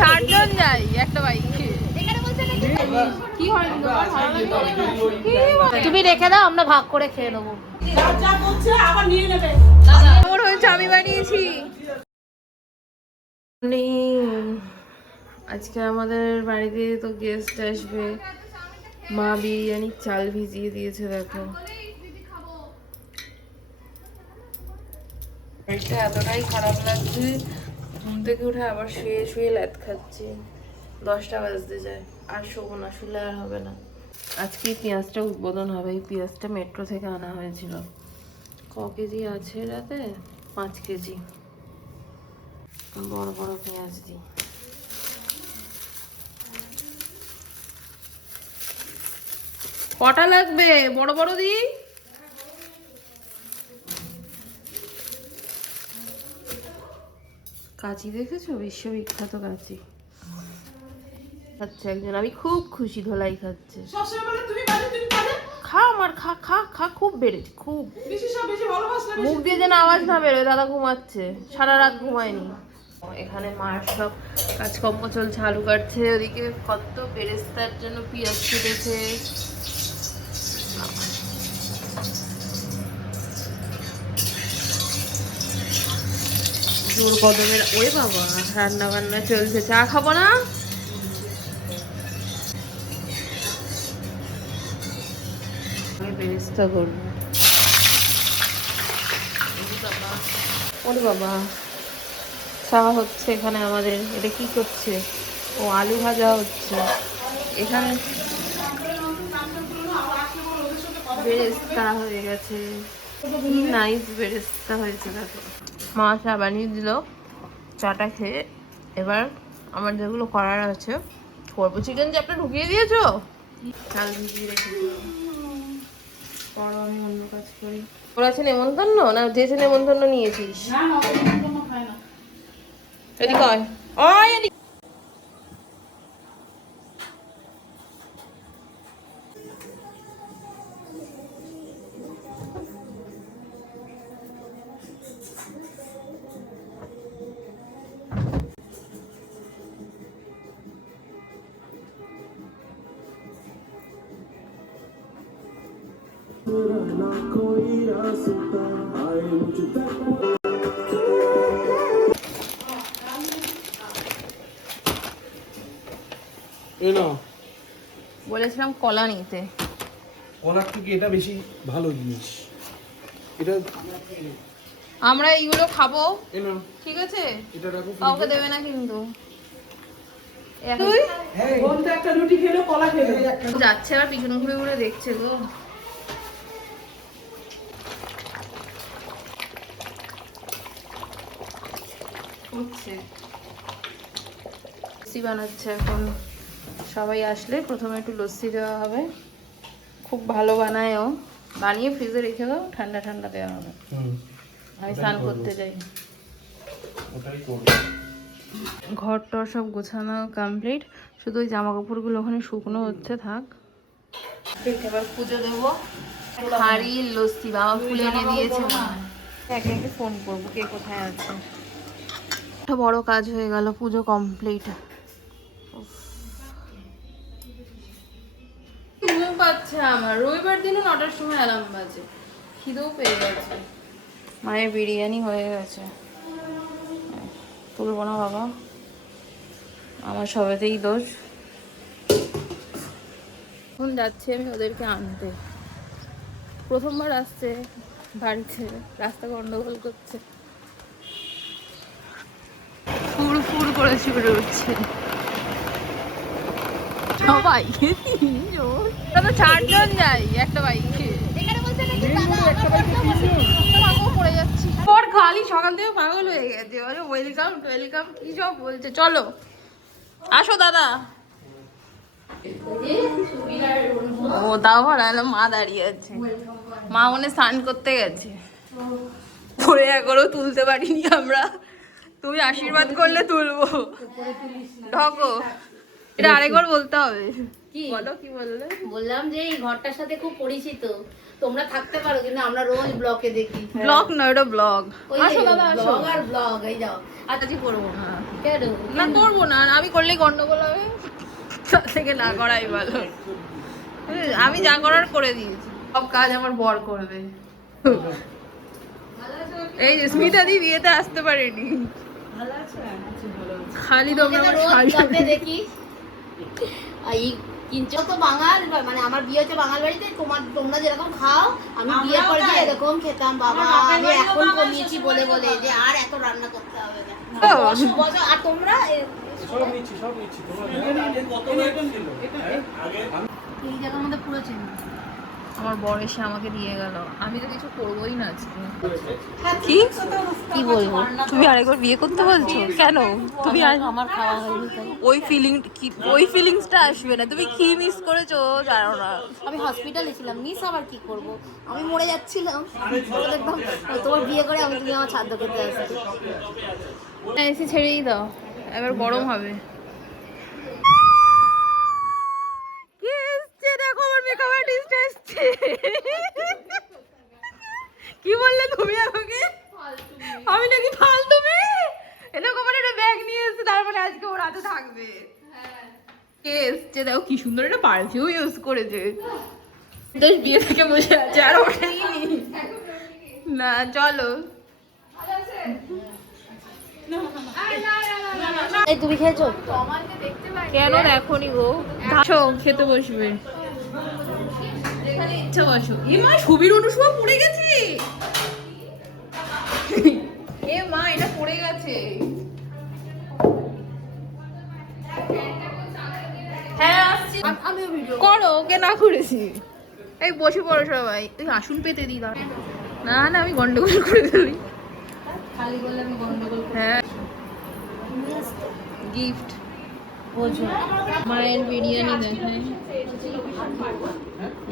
4 জন যাই একটা বাইকে। তুমি রেখে দাও, আমরা ভাগ করে খেয়ে নেবো। হয়েছে আমি বানিয়েছি। আজকে আমাদের বাড়িতে তো গেস্ট আসবে। মা বিরিয়ানি চাল ভিজিয়ে দিয়েছে, দেখো। এটা এতটাই খারাপ লাগছে, ঘুম থেকে উঠে আবার শুয়ে শুয়ে ল্যাদ খাচ্ছি। 10টা বাজতে যায়, আর শোবো না, শুলে আর হবে না। আজকে পেঁয়াজটা উদ্বোধন হবে। এই পেঁয়াজটা মেট্রো থেকে আনা হয়েছিল। ক কেজি আছে রাতে? 5 কেজি বড় বড় পেঁয়াজ দিই। কটা লাগবে? বড় বড় দিই। কাঁচি দেখেছো? বিশ্ববিখ্যাত কাঁচি। আচ্ছা, একজন আমি খুব খুশি, ধোলাই খাচ্ছে। খা আমার, খা খা খা, খুব বেড়েছে খুব। মুখ দিয়ে যেন আওয়াজ না বেরোয়। দাদা ঘুমাচ্ছে, সারা রাত ঘুমায়নি। এখানে মার সব কাজকর্ম চলছে, আলু কাটছে, ওদিকে কত বেরেস্তার জন্য পেঁয়াজ কেটেছে। জোর কদমের, ওরে বাবা, রান্না বান্না চলছে। চা খাবো না? আমি বেরেস্তা করবো। ওরে বাবা, চা হচ্ছে এখানে আমাদের। এটা কি করছে? ও আলু ভাজা হচ্ছে এখানে। বেরেস্তা হয়ে গেছে, কি নাইস বেরেস্তা হয়েছে দেখো। মা চা বানিয়ে দিল। চাটা খেয়ে এবার আমার যেগুলো করার আছে করবো। চিকেন যে আপনি ঢুকিয়ে দিয়েছো, চাল ভিজিয়ে রেখেছি। পরও আমি অন্য কাজ করি। ওর আছে নেমন্তন্ন, না যেছে নেমন্তন্ন নিয়েছিস? এদিকে আয়, আয় এদিকে। বলেছিলাম কলা নিতে। কলার থেকে এটা বেশি ভালো জিনিস। এটা আমরা এইগুলো খাবো, ঠিক আছে? কাউকে দেবে না কিন্তু। যাচ্ছে আর পিছন ঘুরে ঘুরে দেখছে গো। লস্যি বানাচ্ছে এখন। সবাই আসলে প্রথমে একটু লস্যি দেওয়া হবে। খুব ভালো বানায় ও। বানিয়ে ফ্রিজে রেখে দাও, ঠান্ডা ঠান্ডা দেওয়া হবে। আমি স্নান করতে যাই। ঘর টর সব গোছানো কমপ্লিট, শুধু ওই জামা কাপড়গুলো ওখানে শুকনো হচ্ছে, থাক। এবার পুজো দেবো। হাড়ি লস্যি বাবা ফুলে এনে দিয়েছে। একে একে ফোন করবো কে কোথায় আছে। একটা বড় কাজ হয়ে গেল, পুজো কমপ্লিট। ঘুম পাচ্ছে আমার। রবিবার দিনে 9টার সময় অ্যালার্ম বাজে। খিদেও পেয়ে গেছে। মায়ের বিরিয়ানি হয়ে গেছে। তুলবো না বাবা, আমার সবেতেই দোষ। এখন যাচ্ছি আমি ওদেরকে আনতে। প্রথমবার আসছে বাড়িতে, রাস্তা গন্ডগোল করছে, ফুল ফুল করে ছুটে উঠছে সবাই। 4 জন যাই একটা বাইকে। পড়ে যাচ্ছি পর খালি সকাল থেকে পাগল হয়ে গেছে। ওয়েলকাম ওয়েলকাম কি সব বলছে। চলো আসো দাদা। ও তাও ভালো, মা দাঁড়িয়ে আছে। মা মনে স্নান করতে গেছে, পরে একবারও তুলতে পারিনি আমরা। তুমি আশীর্বাদ করলে তুলবো। ঢকো, এটা আরেকবার বলতে হবে। কি বলো, কি বললে? বললাম যে এই ঘরটার সাথে খুব পরিচিত, তোমরা থাকতে পারো কিন্তু আমরা রোজ ব্লকে দেখি। ব্লগ নয়, ওটা ব্লগ। ওই আসো দাদা, আসো। ব্লগ আর ব্লগ এই যাও। আচ্ছা জি, করবো না। কেন? না করবো না, আমি করলেই গন্ডগোল হবে, তার থেকে না করাই ভালো। আমি যা করার করে দিয়েছি, সব কাজ আমার বর করবে। এই যে স্মিতা দি বিয়েতে আসতে পারেনি, খালি তোমরা আমার রোজ শাড়ি ব্লগে দেখি। এই কিঞ্চ তো বাঙাল, মানে আমার বিয়ে হচ্ছে বাঙাল বাড়িতে। তোমরা যেরকম খাও আমি বিয়ে পর দিয়ে এরকম খেতাম বাবা। আমি এখন কমিয়েছি বলে বলে যে আর এত রান্না করতে হবে না। বসো, বসো। আর তোমরা সব নিচ্ছি তোমার কত আইটেম ছিল আগে এই জায়গার মধ্যে পুরো চিনি। আমার বর এসে আমাকে দিয়ে গেল, আমি তো কিছু করবোই না আজকে। কি কি বলবো? তুমি আরেকবার বিয়ে করতে বলছো কেন? তুমি আমার খাওয়া হয়নি তাই। ওই ফিলিংসটা আসবে না। তুমি কি মিস করেছো জানো না। আমি হসপিটালে ছিলাম, মিস আবার কি করব? আমি মরে যাচ্ছিলাম, দেখলাম তোমার বিয়ে করে আমি তুমি আমার ছাদ খেতে আসছি। এসি ছেড়েই দাও, এবার গরম হবে। কি বললে তুমি আমাকে? আমি নাকি ফালতু মেয়ে? এরকম একটা ব্যাগ নিয়ে এসেছে, তার মানে আজকে ও রাতে থাকবে। কে এসছে দেখো, কি সুন্দর একটা পারফিউম ইউজ করেছে। বেশ বিয়ে থেকে বসে আছে আর ওঠেনি না। চলো, এই তুমি খেয়েছো? কেন দেখোনি গো? আসো খেতে বসবে, যেখানে ইচ্ছা বসো। এ মা, ছবির অনুসভা পড়ে গেছে। এ মা, এটা পড়ে গেছে। হ্যাঁ আসছি। আমিও ভিডিও করো, ওকে না করেছি। এই বসে পড়ো সবাই। তুই আসুন পেতে দি না না, আমি গন্ডগোল করে ফেলি। খালি বললে আমি গন্ডগোল হ্যাঁ, গিফট বোঝো। মায়ের বিরিয়ানি দেখায়।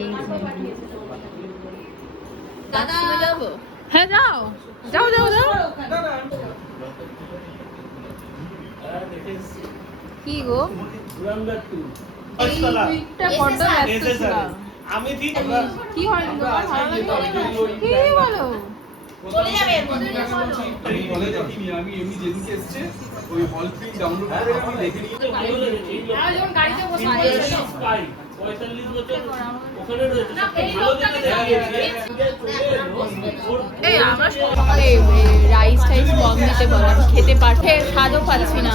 এই যে দাদা যাবো। হ্যাঁ যাও যাও যাও যাও। কি গো, এই উইকটা বড্ড ব্যস্ত ছিলাম। আমি ঠিক কি হয় তোমার ভালো লাগে? কি বলো? চলে যাবে এর মধ্যে। আমি বলে দেখিনি, আমি এমনি যেদিনকে এসছে ওই হল ফিল্ম ডাউনলোড করে আমি দেখে নিয়েছি। আমরা যখন গাড়িতে বসে স্কাই 45 বছর ওখানে রয়েছে, ভালো দেখে দেখা গেছে। এই আমরা সকালে রাইস টাইস কম দিতে বলো, আমি খেতে পারছে স্বাদও পাচ্ছি না।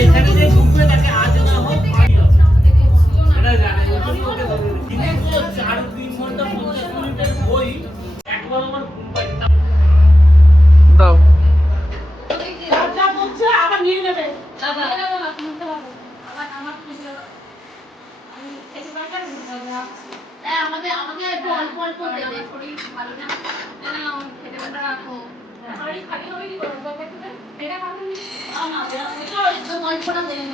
এখানে যে ঢুকবে তাকে আজ না হোক পানি হবে এটা জানে। ওই জন্য ওকে ধরে কিন্তু 4-3 ঘন্টা 50 মিনিটের বই একবার আমার ঘুম পায় দাও। যা বলছে আবার নিয়ে নেবে দাদা। আমাকে একটু অল্প অল্প দেবে, শরীর ভালো না। খেতে পারবে রাখো। শরীর খালি হবে কি করবো? এটা খাবে না, একদম অল্পটা দেবে।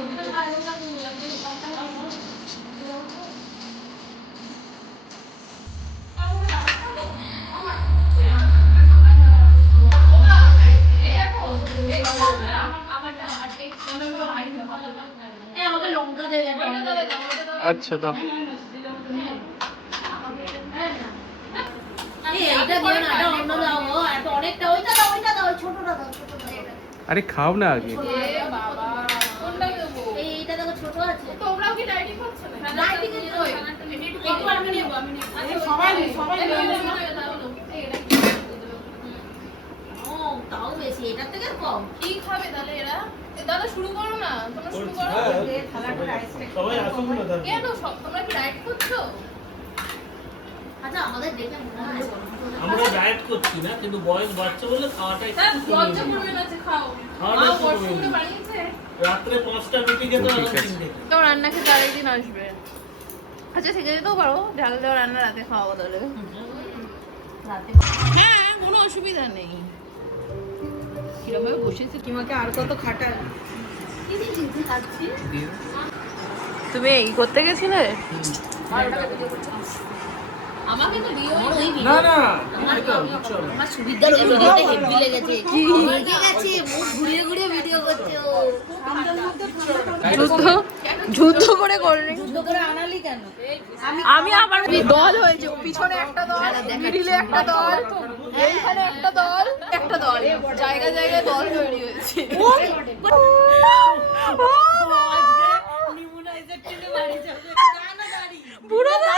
আমাকে লঙ্কা দেবে। আচ্ছা দাও। এইটা দিও না, এটা অন্য দাও। এত অনেকটা, ওইটা দাও, ওইটা দাও, ছোটটা দাও, ছোটটা দাও। আরে খাও না আগে। বাবা কোনটা দেবো? এইটা দেখো ছোট আছে। তোমরাও কি ডাইটিং করছো না? ডাইটিং এর তো একটু আমি নেব, আমি নেব। সবাই ও তাও বেশি, এটার থেকে কম। কি খাবে তাহলে এরা? দাদা শুরু করো না, তোমরা শুরু করো। সবাই আসুন না দাদা। কেন তোমরা কি ডায়েট করছো? আচ্ছা আমাদের দেখে মনে হয় আমরা ডায়েট করছি না, কিন্তু বয়স বাড়ছে বলে খাওয়াটা একটু লজ্জা করবে না যে খাও। খাওয়াটা মা একটু বড় কমে করে দিই। বানিয়েছে। রাত্রে 5টা রুটি খেতে আর 3টে। তো রান্না খেতে আরেকদিন আসবে। আচ্ছা থেকে যেতেও পারো, ঝাল দেওয়া রান্না রাতে খাওয়া বদলে। রাতে হ্যাঁ, কোনো অসুবিধা নেই। কিরকম ভাবে বসেছে, কিমাকে আর কত খাটা। কি চিন্তা খাচ্ছি। তুমি এই করতে গেছিলে? আমাকে তো দিও ওই না ভিডিও না আমার সুবিধার ওই ভিডিওটা হেভি লেগেছে লেগে গেছে মুখ ঘুরিয়ে ঘুরিয়ে ভিডিও করছে ও যুদ্ধ করে করলি যুদ্ধ করে আনালি কেন আমি আবার দল হয়েছে পিছনে একটা দল মিডিলে একটা দল এইখানে একটা দল জায়গা জায়গায় দল তৈরি হয়েছে বুড়োদা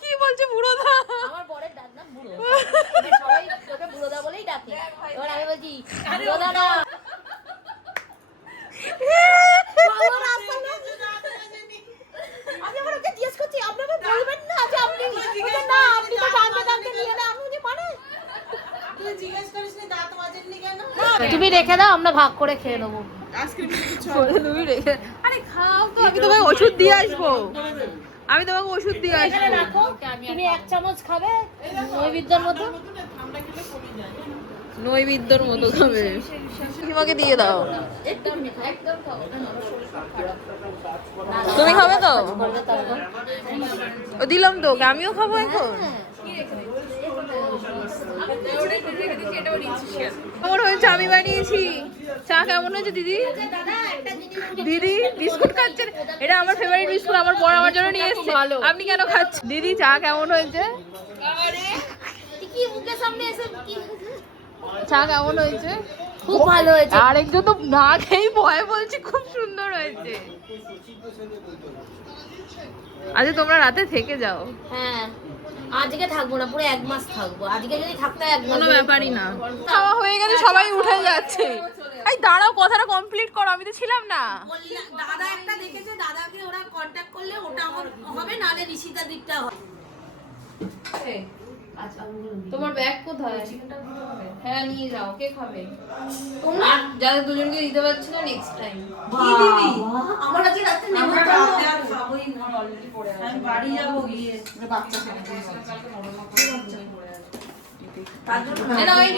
কি বলছে বুড়োদা আমার বরের ডাক না বুড়ো সবাই তোকে বুড়োদা বলেই ডাকে এবার আমি বলছি বুড়োদা না আমি আবার ওকে জিজ্ঞেস করছি আপনারা বলবেন না যে আপনি ওটা না আপনি তো জানতে জানতে নিয়ে না আমি বলি মানে তুই জিজ্ঞেস করিসনি দাঁত মাজেননি কেন তুমি রেখে দাও আমরা ভাগ করে খেয়ে নেবো তুমি রেখে আরে খাও তো আমি তোমাকে ওষুধ দিয়ে আসবো এখানে রাখো তুমি এক চামচ খাবে নৈবেদ্যর মতো খাবে তোমাকে দিয়ে দাও একদম খাও তুমি খাবে তো ও দিলাম তো আমিও খাবো এখন কেমন হয়েছে আমি বানিয়েছি চা কেমন হয়েছে দিদি দিদি বিস্কুট খাচ্ছেন এটা আমার ফেভারিট বিস্কুট আমার বড় আমার জন্য নিয়ে এসেছে আপনি কেন খাচ্ছেন দিদি চা কেমন হয়েছে কি মুখের সামনে এসে কি চা কেমন হয়েছে খুব ভালো হয়েছে আরেকজন তো না খেয়েই ভয় বলছি খুব সুন্দর হয়েছে আচ্ছা তোমরা রাতে থেকে যাও হ্যাঁ আজকে থাকবো না পুরো 1 মাস থাকবো আজকে যদি থাকতে 1 মাস কোনো ব্যাপারই না খাওয়া হয়ে গেছে সবাই উঠে যাচ্ছে এই দাঁড়াও কথাটা কমপ্লিট করো আমি তো ছিলাম না দাদা একটা দেখেছে দাদাকে ওরা কন্টাক্ট করলে ওটা হবে নালে ঋষিতা দিকটা হবে তোমার ব্যাগ কোথায় হ্যাঁ নিয়ে যাও কে খাবে তোমরা যাদের দুজনকে দিতে পারছি না নেক্সট টাইম কি দিবি আমার আজকে রাতে নেমন্তন্ন খাবোই না অলরেডি পড়ে আছে আমি বাড়ি যাব গিয়ে এটা ওই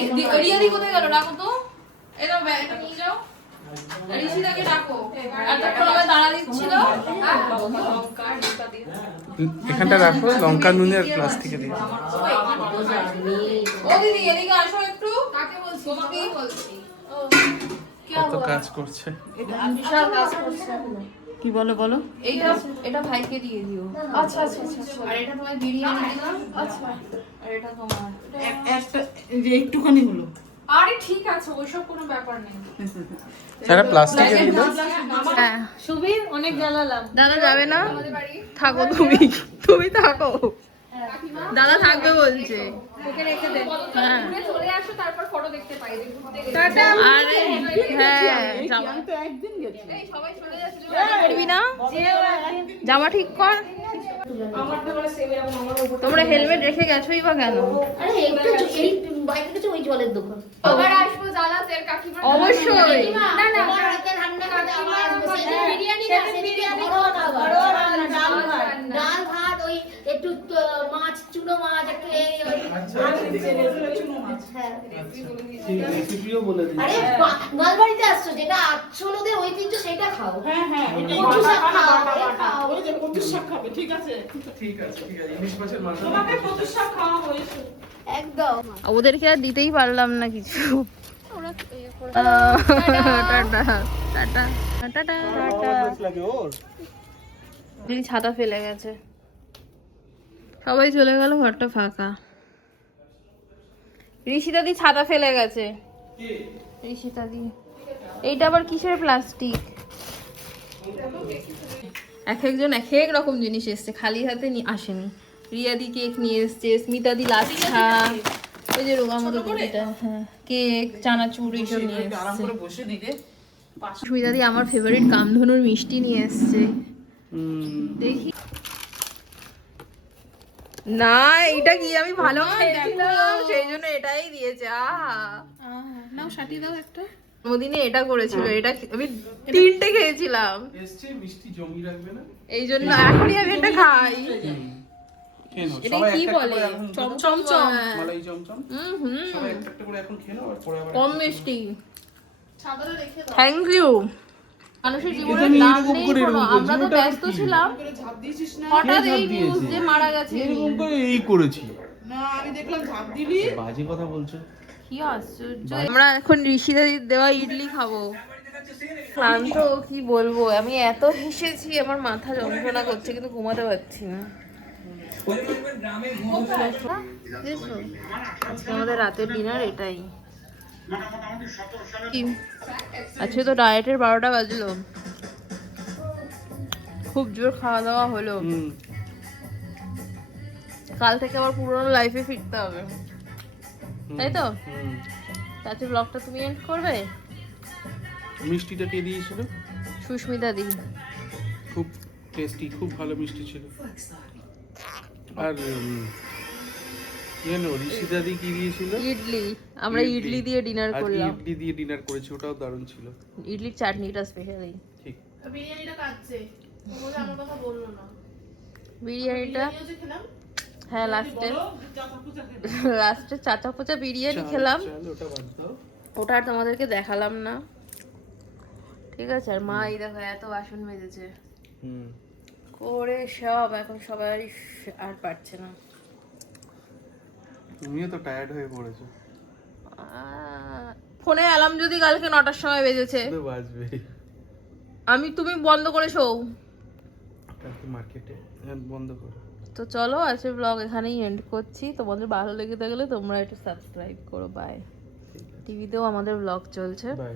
রিয়াদি কোথায় গেল রাখো তো এটা ব্যাগটা নিয়ে যাও ঋষিদাকে ডাকো এতক্ষণ আমার দাঁড়া দিচ্ছিল এখানটা রাখো লঙ্কা নুনের প্লাস্টিকে দিয়ে ও দিদি এদিকে আসো একটু কাকে বলছি তোমাকেই বলছি কত কাজ করছে বিশাল কাজ করছে কি বলো বলো এইটা এটা ভাইকে দিয়ে দিও আচ্ছা আচ্ছা আর এটা তোমার বিরিয়ানি দিলাম আচ্ছা আর এটা তোমার একটা যে একটুখানি হলো আরে ঠিক আছে ওইসব কোনো ব্যাপার নেই সারা প্লাস্টিকে দিল হ্যাঁ সুবীর অনেক জ্বালালাম দাদা যাবে না থাকো তুমি থাকো দাদা থাকবে বলছে ওকে রেখে দে হ্যাঁ চলে আসো তারপর ফটো দেখতে পাই টাটা আরে হ্যাঁ জামা তো একদিন গেছি সবাই চলে যাচ্ছে করবি না জামা ঠিক কর তোমরা হেলমেট রেখে গেছোই বা কেন আরে একটু এই বাইরে কিছু ওই জলের দোকান আবার আসবো জ্বালাতের কাকিমা অবশ্যই না না রাতে রান্না করতে আবার আসবো সেদিন বিরিয়ানি না সেদিন ঘরোয়া ডাল ভাত ওই একটু মাছ চুনো মাছ একটু এই ওই হ্যাঁ রেসিপিও বলে দিই আরে মালবাড়িতে আসছো যেটা আটশোলোদের ঐতিহ্য সেটা খাও হ্যাঁ হ্যাঁ কচু শাক খাও খাও ওই যে কচুর শাক খাবে ঠিক আছে ঠিক আছে ইলিশ মাছের মাথা তোমাকে কচুর শাক খাওয়া হয়েছে একদম ওদেরকে আর দিতেই পারলাম না কিছু টাটা টাটা টাটা লাগে ওর দিদি ছাতা ফেলে গেছে সবাই চলে গেল ঘরটা ফাঁকা ঋষিতাদি ছাতা ফেলে গেছে ঋষিতাদি এইটা আবার কিসের প্লাস্টিক এক একজন এক এক রকম জিনিস এসছে খালি হাতে আসেনি রিয়াদি কেক নিয়ে এসছে স্মিতাদি লাচ্ছা ওই যে রোগা মতো দিদিটা হ্যাঁ কেক চানাচুর এইসব নিয়ে আরাম এসছে করে বসে দিকে স্মিতাদি আমার ফেভারিট কামধনুর মিষ্টি নিয়ে এসছে দেখি না এটা কি আমি ভালো খেয়েছিলাম সেই জন্য এটাই দিয়েছে নাও শাটি দাও একটা জন্মদিনে এটা করেছিল এটা আমি 3টে খেয়েছিলাম এসছে মিষ্টি জমি রাখবে না এই জন্য এখনই আমি এটা খাই কেন এটা সবাই কি একটা বলে করে এখন চমচম মালাই চমচম হুম সবাই একটা করে এখন খেয়ে নাও আর পরে আবার কম মিষ্টি থ্যাংক ইউ মানুষের এটা জীবনের আমি দাম এরকম নেই করে কোনো, এরকম আমরা তো করছি, ওটা ব্যস্ত কি? ছিলাম, করে ঝাঁপ দিয়েছিস না? হঠাৎ কে এই ঝাঁপ নিউজ দিয়েছে? যে মারা গেছে। এরকম করে এই করেছি। না আমি দেখলাম ঝাঁপ দিলি। বাজে কথা বলছো। কি আশ্চর্য। আমরা এখন ঋষিদাদির দেওয়া ইডলি খাবো। ক্লান্ত কি বলবো, আমি এত হেসেছি আমার মাথা যন্ত্রণা করছে কিন্তু ঘুমাতে পারছি না। বুঝেছো? আজকে আমাদের রাতের ডিনার এটাই। আজকে তো ডায়েটের 12টা বাজলো, খুব জোর খাওয়া দাওয়া হলো। কাল থেকে আবার পুরোনো লাইফে ফিরতে হবে, তাই তো? আজকে ব্লগটা তুমি এন্ড করবে? মিষ্টিটা কে দিয়েছিল? সুস্মিতা দি। খুব টেস্টি, খুব ভালো মিষ্টি ছিল। আর জানো ঋষিদাদি কি দিয়েছিল? ইডলি। আমরা ইডলি দিয়ে ডিনার আজকে করলাম। ইডলি দিয়ে ডিনার করেছি, ওটাও দারুণ ছিল। ইডলির চাটনিটা স্পেশালি। ঠিক। বিরিয়ানিটা কাটছে। ও বলে আমার কথা বললো না। বিরিয়ানিটা বিরিয়ানিও যে খেলাম। হ্যাঁ লাস্টে বলো, চাচা পুচা খেলাম। লাস্টে চাচা পোচা বিরিয়ানি খেলাম, চল ওটা বাদ দাও। ওটা আর তোমাদেরকে দেখালাম না, ঠিক আছে? আর মা এই দেখো এত বাসন মেজেছে করে সব, এখন সবাই আর পারছে না। তুমিও তো টায়ার্ড হয়ে পড়েছো। ফোনে অ্যালার্ম যদি কালকে 9টার সময় বেজেছে, তো বাজবে। তুমি বন্ধ করে শোও। কালকে মার্কেটে বন্ধ করো। তো চলো আজকের ব্লগ এখানেই এন্ড করছি। তোমাদের ভালো লেগে থাকলে তোমরা একটু সাবস্ক্রাইব করো। বাই। টিভিতেও আমাদের ব্লগ চলছে। বাই।